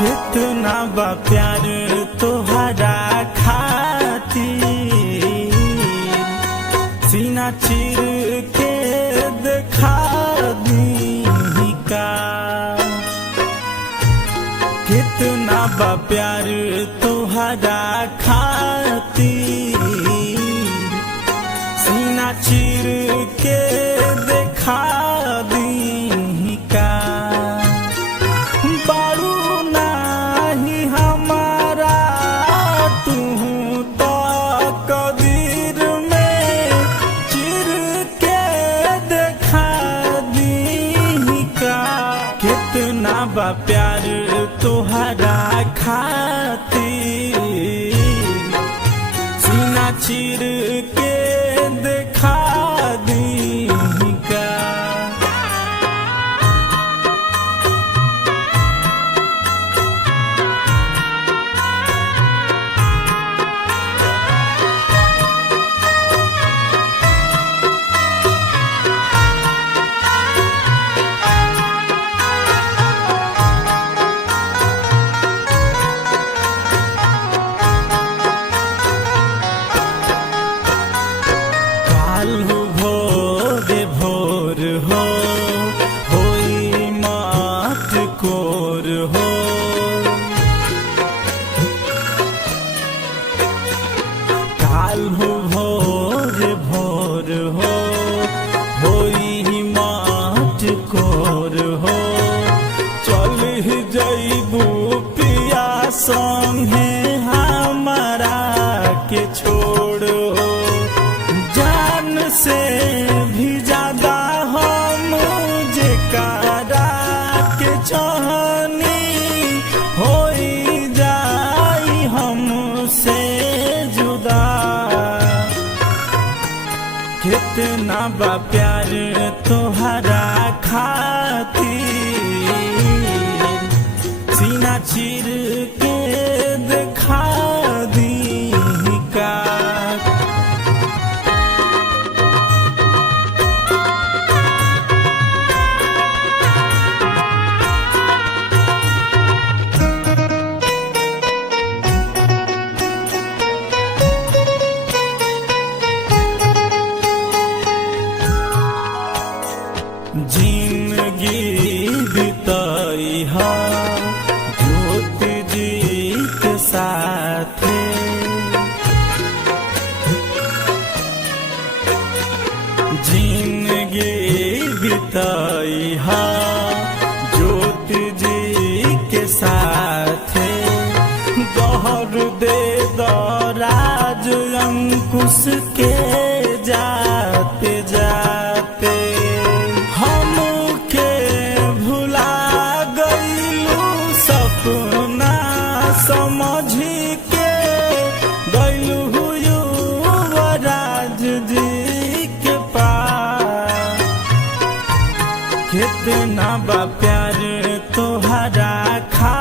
कितना बा प्यार तोहरा खातिर, सीना चीर के दिखा दी का। कितना बा प्यार तोहरा खातिर, सीना चीर के दिखा दी का। कितना बा प्यार तोहरा खातिर, सीना चीर के दिखा दी का। भोर हो होई मात कोर हो, काल हो भोर भोर हो होई मात कोर हो। चल जइबू पिया संगे हमारा के छोड़ो, जान से भी ज्यादा हम जेकरा के चाहनी, होई जाई हमसे जुदा। कितना बा प्यार तोहरा खातिर, सीना चीर के दिखा दी का। जिंदगी बिताई है ज्योति जी के साथ, जिंदगी बिताई है ज्योति जी के साथ। गहर दे दराज अंकुश के जाते जाते, हमके भुला गईलू सपना समझ के गईलू युवराज जी के पास। कितना बा प्यार तोहरा खा